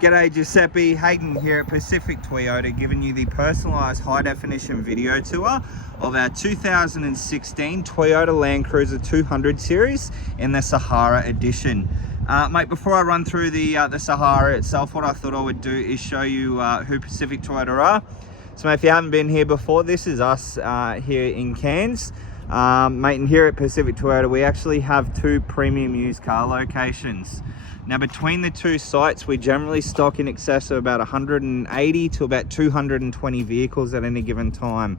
G'day Giuseppe, Hayden here at Pacific Toyota, giving you the personalised high definition video tour of our 2016 Toyota Land Cruiser 200 series in the Sahara edition. Mate, before I run through the Sahara itself, what I thought I would do is show you who Pacific Toyota are. So mate, if you haven't been here before, this is us here in Cairns. Mate, and here at Pacific Toyota, we actually have two premium used car locations. Now, between the two sites, we generally stock in excess of about 180 to about 220 vehicles at any given time.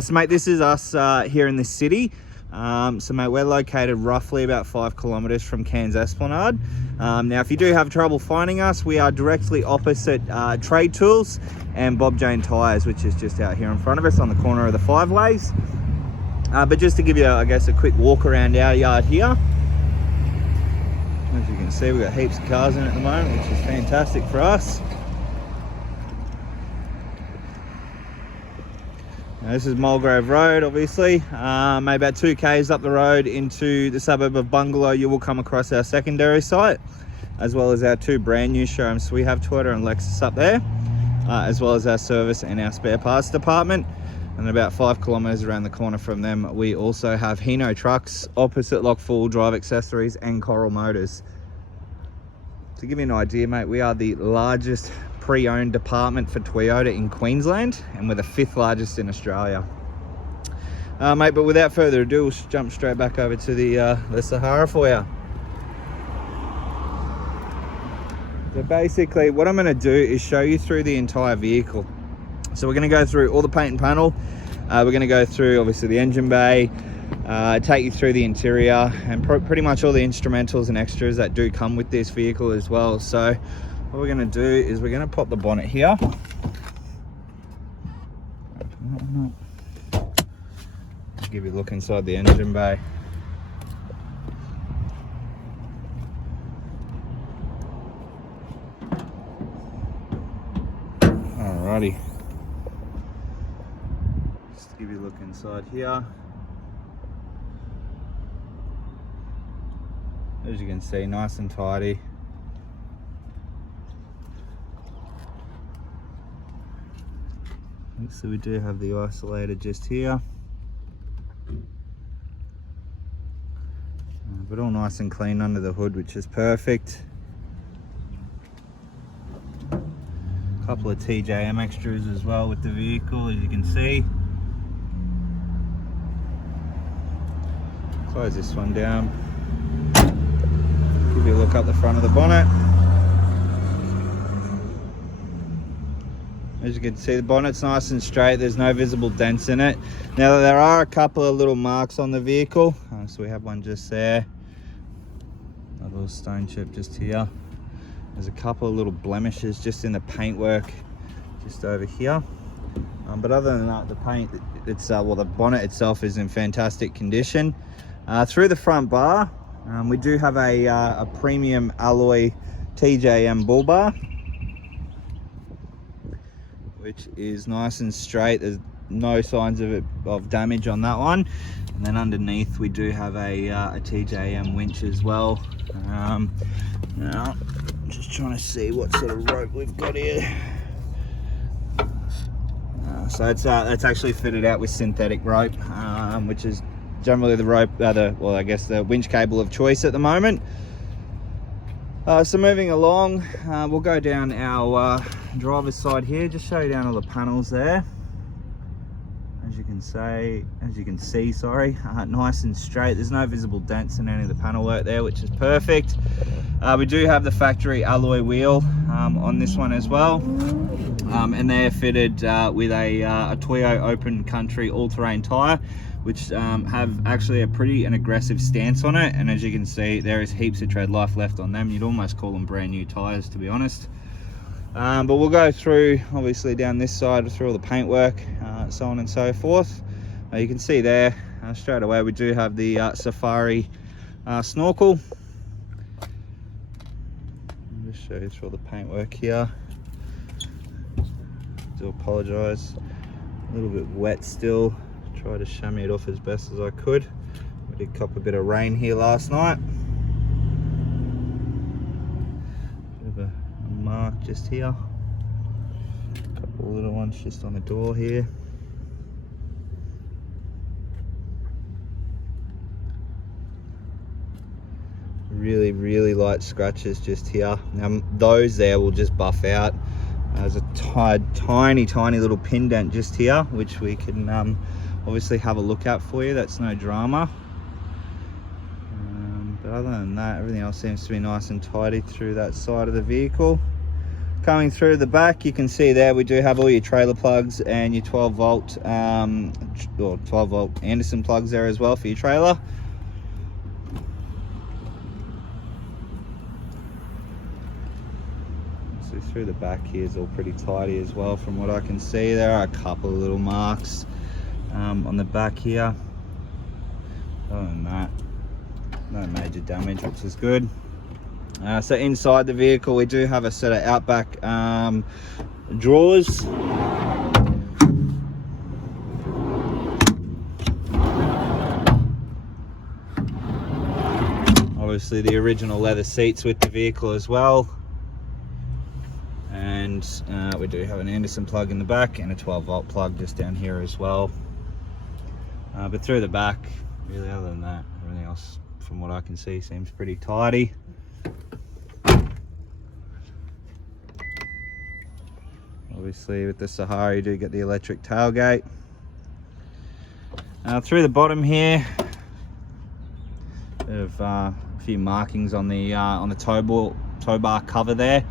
So mate, this is us here in the city. So mate, we're located roughly about 5 kilometers from Cairns Esplanade. Now, if you do have trouble finding us, we are directly opposite Trade Tools and Bob Jane Tyres, which is just out here in front of us on the corner of the five ways. But just to give you, I guess, a quick walk around our yard here. As you can see, we've got heaps of cars in at the moment, which is fantastic for us. Now, this is Mulgrave Road, obviously. Maybe about 2 k's up the road into the suburb of Bungalow, you will come across our secondary site, as well as our two brand new showrooms. So we have Toyota and Lexus up there, as well as our service and our spare parts department. And about 5 kilometers around the corner from them, we also have Hino Trucks, opposite Lock Full Drive Accessories and Coral Motors. To give you an idea, mate, we are the largest pre-owned department for Toyota in Queensland, and we're the 5th largest in Australia. Mate, but without further ado, we'll jump straight back over to the Sahara for you. So basically, what I'm going to do is show you through the entire vehicle. So we're going to go through all the paint and panel. We're going to go through, obviously, the engine bay, take you through the interior, and pretty much all the instrumentals and extras that do come with this vehicle as well. So what we're going to do is we're going to pop the bonnet here. Give you a look inside the engine bay. Alrighty. Just give you a look inside here. As you can see, nice and tidy. So we do have the isolator just here. But all nice and clean under the hood, which is perfect. A couple of TJM extras as well with the vehicle, as you can see. Close this one down. Give you a look up the front of the bonnet. As you can see, the bonnet's nice and straight. There's no visible dents in it. Now, there are a couple of little marks on the vehicle. So we have one just there. A little stone chip just here. There's a couple of little blemishes just in the paintwork just over here. But other than that, the paint, it's well, the bonnet itself is in fantastic condition. Through the front bar, we do have a premium alloy TJM bull bar, which is nice and straight. There's no signs of damage on that one. And then underneath we do have a TJM winch as well. Now, just trying to see what sort of rope we've got here. So it's actually fitted out with synthetic rope, which is generally the rope, well, I guess the winch cable of choice at the moment. So moving along, we'll go down our driver's side here, just show you down all the panels there. As you can see, nice and straight. There's no visible dents in any of the panel work there, which is perfect. We do have the factory alloy wheel on this one as well, and they're fitted with a Toyo Open Country all-terrain tyre, which have actually a pretty aggressive stance on it. And as you can see, there is heaps of tread life left on them. You'd almost call them brand new tyres, to be honest. But we'll go through, obviously, down this side through all the paintwork, so on and so forth. You can see there, straight away, we do have the Safari snorkel. I'll just show you through all the paintwork here. Do apologise, a little bit wet still. Try to shimmy it off as best as I could. We did cop a bit of rain here last night. Bit of a mark just here. A couple of little ones just on the door here. Really light scratches just here. Now those there will just buff out. There's a tiny little pin dent just here, which we can obviously have a look at for you. That's no drama. But other than that, everything else seems to be nice and tidy through that side of the vehicle. Coming through the back, you can see there we do have all your trailer plugs and your 12 volt or 12 volt Anderson plugs there as well for your trailer. So through the back here is all pretty tidy as well from what I can see. There are a couple of little marks on the back here. Other than that, no major damage, which is good. So inside the vehicle we do have a set of Outback drawers. Obviously the original leather seats with the vehicle as well. And we do have an Anderson plug in the back and a 12 volt plug just down here as well. But through the back, really other than that, everything else from what I can see seems pretty tidy. Obviously with the Sahara you do get the electric tailgate. Through the bottom here, of a few markings on the tow bar cover there.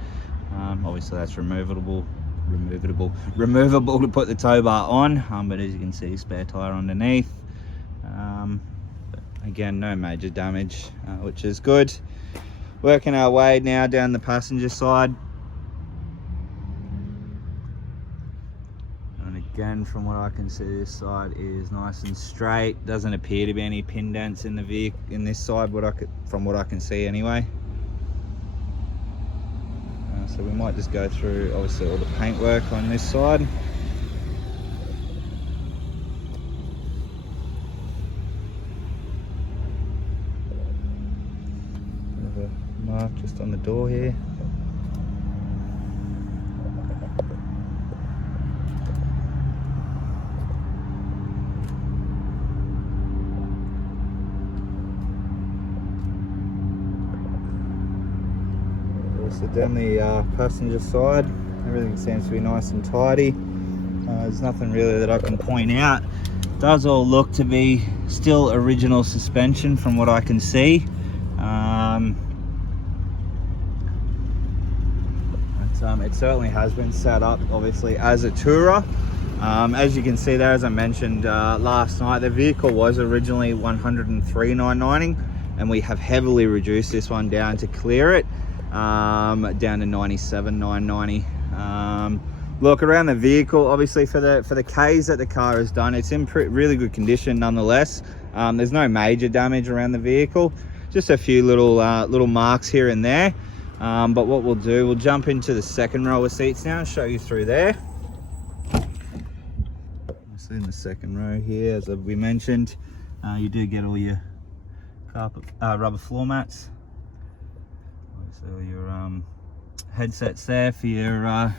Obviously that's removable to put the tow bar on, but as you can see, spare tire underneath. But again, no major damage, which is good. Working our way now down the passenger side. And again, from what I can see, this side is nice and straight. Doesn't appear to be any pin dents in the vehicle in this side, from what I can see anyway. So we might just go through obviously all the paintwork on this side. There's a mark just on the door here. So down the passenger side, everything seems to be nice and tidy. There's nothing really that I can point out. It does all look to be still original suspension from what I can see. It certainly has been set up obviously as a tourer. As you can see there, as I mentioned last night, the vehicle was originally 103,990 and we have heavily reduced this one down to clear it. Down to 97,990. Look around the vehicle, obviously for the Ks that the car has done, it's in really good condition nonetheless. There's no major damage around the vehicle, just a few little marks here and there. But what we'll do, we'll jump into the second row of seats now and show you through there. Obviously in the second row here, as we mentioned, you do get all your rubber floor mats. So your headsets there for your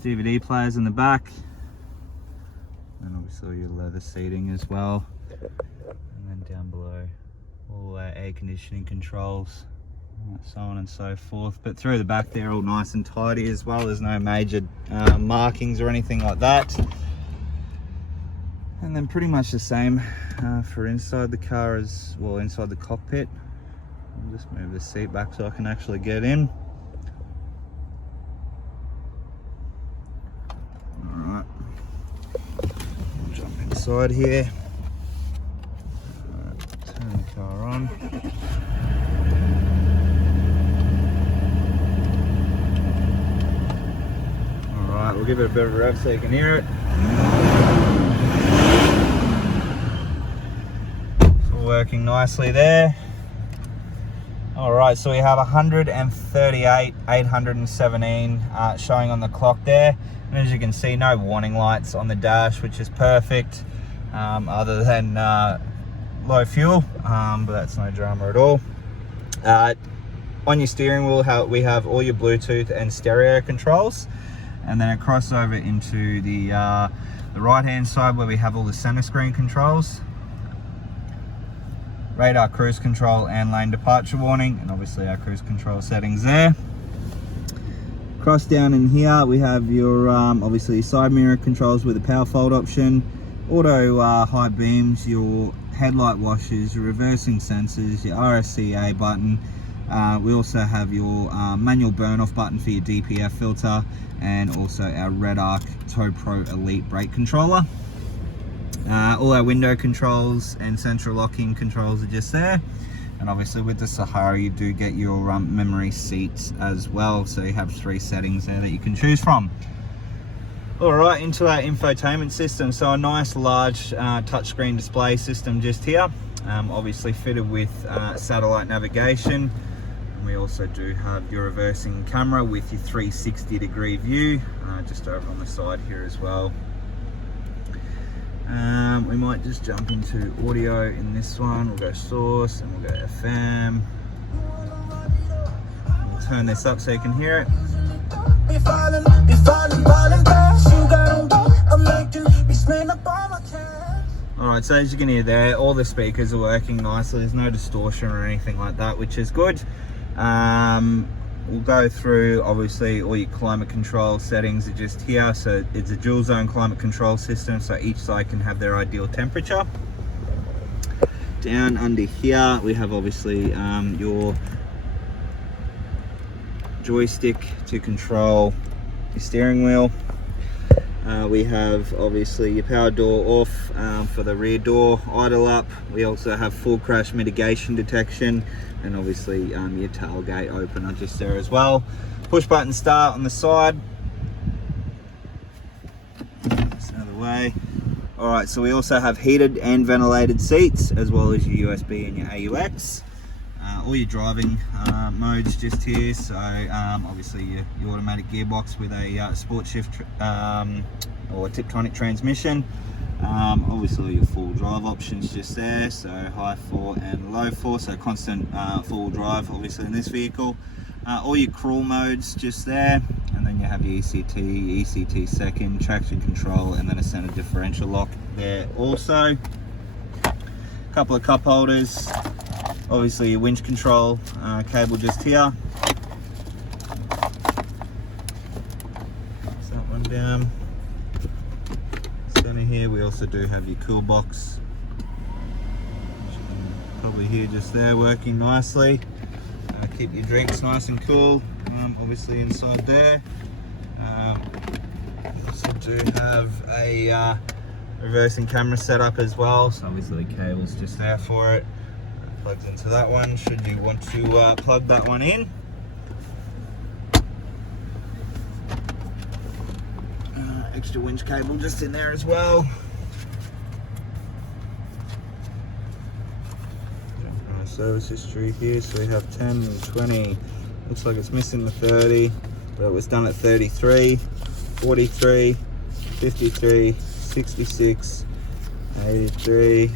DVD players in the back, and obviously your leather seating as well, and then down below all our air conditioning controls, so on and so forth. But through the back they're all nice and tidy as well. There's no major markings or anything like that. And then pretty much the same for inside the car as well, inside the cockpit. I'll just move the seat back so I can actually get in. Alright, jump inside here. Alright, turn the car on. Alright, we'll give it a bit of a rev so you can hear it. It's all working nicely there. Alright, so we have 138,817 showing on the clock there. And as you can see, no warning lights on the dash, which is perfect, other than low fuel, but that's no drama at all. On your steering wheel, we have all your Bluetooth and stereo controls, and then across over into the right hand side where we have all the center screen controls, radar cruise control and lane departure warning, and obviously our cruise control settings there. Across down in here we have your obviously side mirror controls with a power fold option, auto high beams, your headlight washers, your reversing sensors, your RSCA button. We also have your manual burn off button for your DPF filter, and also our Red Arc Tow Pro Elite brake controller. All our window controls and central locking controls are just there, and obviously with the Sahara you do get your memory seats as well, so you have 3 settings there that you can choose from. Alright, into our infotainment system. So a nice large touchscreen display system just here, obviously fitted with satellite navigation. And we also do have your reversing camera with your 360-degree view just over on the side here as well. We might just jump into audio in this one. We'll go source and we'll go FM. We'll turn this up so you can hear it. Alright, so as you can hear there, all the speakers are working nicely. There's no distortion or anything like that, which is good. We'll go through obviously all your climate control settings are just here. So it's a dual zone climate control system, so each side can have their ideal temperature. Down under here we have obviously your joystick to control your steering wheel. We have obviously your power door off for the rear door idle up. We also have full crash mitigation detection, and obviously your tailgate opener just there as well. Push button start on the side. That's out of the way. Alright, so we also have heated and ventilated seats, as well as your USB and your AUX. All your driving modes just here. So obviously your automatic gearbox with a sport shift or Tiptronic transmission. Obviously your full drive options just there, so high 4 and low 4, so constant full drive obviously in this vehicle. All your cruise modes just there, and then you have your ECT second, traction control, and then a center differential lock there also. A couple of cup holders, obviously your winch control cable just here. Place that one down. Center here we also do have your cool box, which you can probably hear just there working nicely. Keep your drinks nice and cool, obviously inside there. We also do have a reversing camera setup as well, so obviously the cable's just there for it. Plugs into that one should you want to plug that one in. Extra winch cable just in there as well. Service history here, so we have 10 and 20. Looks like it's missing the 30, but it was done at 33, 43, 53, 66, 83,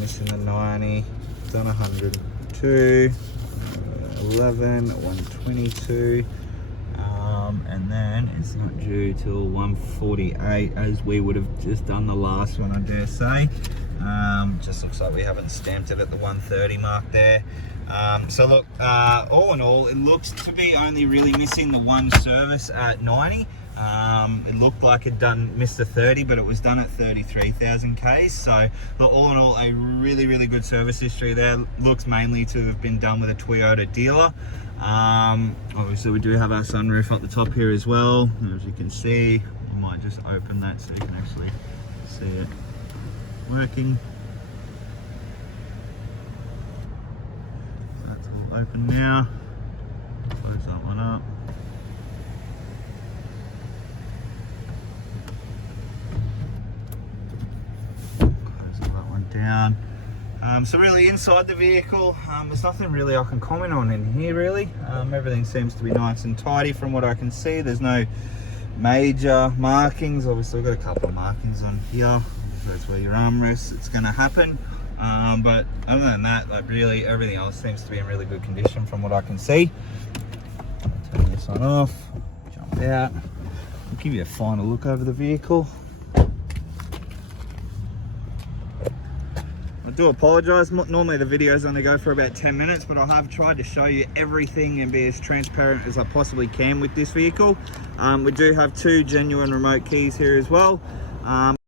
missing the 90, done 102, 11, 122, and then it's not due till 148, as we would have just done the last one, I dare say. Just looks like we haven't stamped it at the 130 mark there. So look, all in all, it looks to be only really missing the one service at 90. It looked like it missed the 30, but it was done at 33,000 Ks. So look, all in all, a really good service history there. Looks mainly to have been done with a Toyota dealer. Obviously we do have our sunroof up the top here as well. As you can see, I might just open that so you can actually see it working. So that's all open now. Close that one up. Close that one down. So really inside the vehicle, there's nothing really I can comment on in here really. Everything seems to be nice and tidy from what I can see. There's no major markings. Obviously we've got a couple of markings on here. That's where your armrest it's going to happen. But other than that, like really everything else seems to be in really good condition from what I can see. Turn this one off, jump out. I'll give you a final look over the vehicle. I do apologise, normally the videos only go for about 10 minutes, but I have tried to show you everything and be as transparent as I possibly can with this vehicle. We do have 2 genuine remote keys here as well.